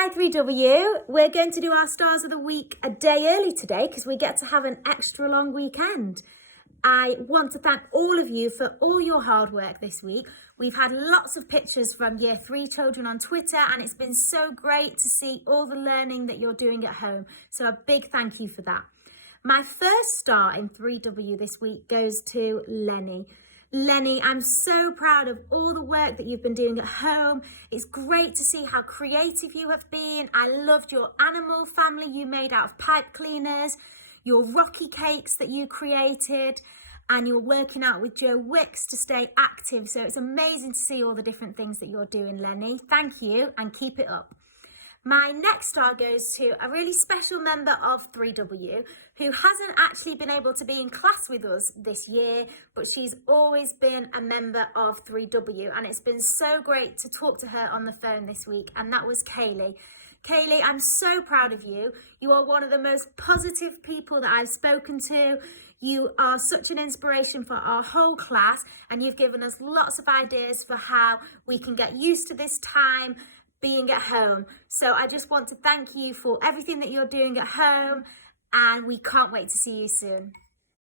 Hi 3W, we're going to do our Stars of the Week a day early today because we get to have an extra long weekend. I want to thank all of you for all your hard work this week. We've had lots of pictures from Year 3 children on Twitter and it's been so great to see all the learning that you're doing at home. So a big thank you for that. My first star in 3W this week goes to Lenny. Lenny, I'm so proud of all the work that you've been doing at home. It's great to see how creative you have been. I loved your animal family you made out of pipe cleaners, your rocky cakes that you created, and you're working out with Joe Wicks to stay active. So it's amazing to see all the different things that you're doing, Lenny. Thank you and keep it up. My next star goes to a really special member of 3W who hasn't actually been able to be in class with us this year, but she's always been a member of 3W and it's been so great to talk to her on the phone this week, and that was Kaylee. Kaylee, I'm so proud of you. You are one of the most positive people that I've spoken to. You are such an inspiration for our whole class and you've given us lots of ideas for how we can get used to this time being at home. So I just want to thank you for everything that you're doing at home and we can't wait to see you soon.